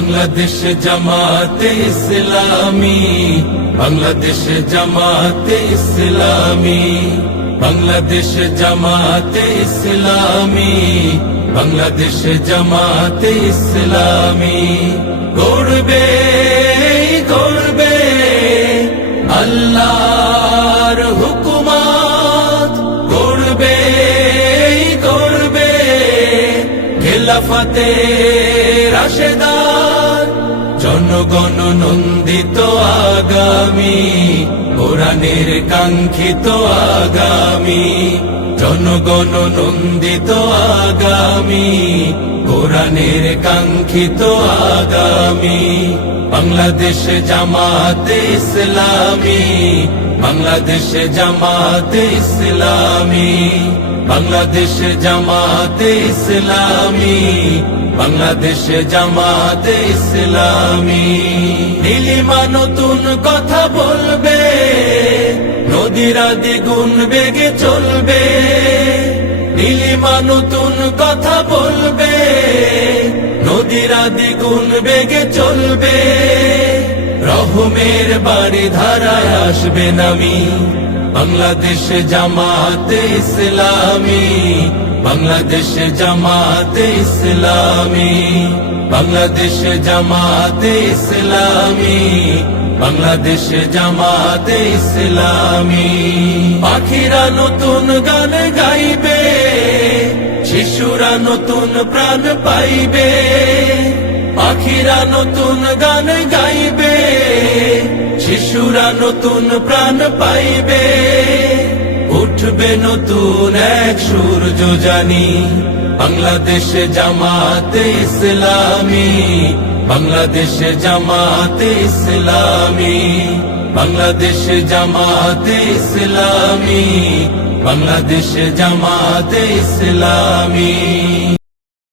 বাংলাদেশ জামাতে ইসলামী, বাংলাদেশ জামাতে ইসলামী, বাংলাদেশ জামাতে ইসলামী, বাংলাদেশ জামাতে ইসলামী। গড়বে গড়বে আল্লাহর হুকুমত, গড়বে গড়বে খেলাফতে রাশেদার। জনগণ নন্দিত আগামী, কোরআনের কাঙ্ক্ষিত আগামী। জনগণ নন্দিত আগামী, কোরআনের কাঙ্ক্ষিত আগামী। বাংলাদেশ জামাতে ইসলামী, বাংলাদেশ জামাতে ইসলামী, বাংলাদেশ জামাতে ইসলামী, বাংলাদেশ জামাতে ইসলামী। নীলিমা নতুন কথা বলবে, নদীরা দ্বিগুণ বেগে চলবে। নীলিমা নতুন কথা বলবে, নদীরা দ্বিগুণ বেগে চলবে। রহমের বাড়ি ধারায় আসবে নামি, বাংলাদেশ জামাতে ইসলামী, বাংলাদেশ জামাতে ইসলামী, বাংলাদেশ জামাতে ইসলামী, বাংলাদেশ জামাতে ইসলামী। পাখিরা নতুন গান গাইবে, শিশুরা নতুন প্রাণ পাইবে। পাখিরা নতুন গান গাইবে, শিশুরা নতুন প্রাণ পাইবে। উঠবে নতুন এক সূর্য জানি, বাংলাদেশ জামাতে ইসলামী, বাংলাদেশ জামাতে ইসলামী, বাংলাদেশ জামাতে ইসলামী, বাংলাদেশ জামাতে ইসলামী।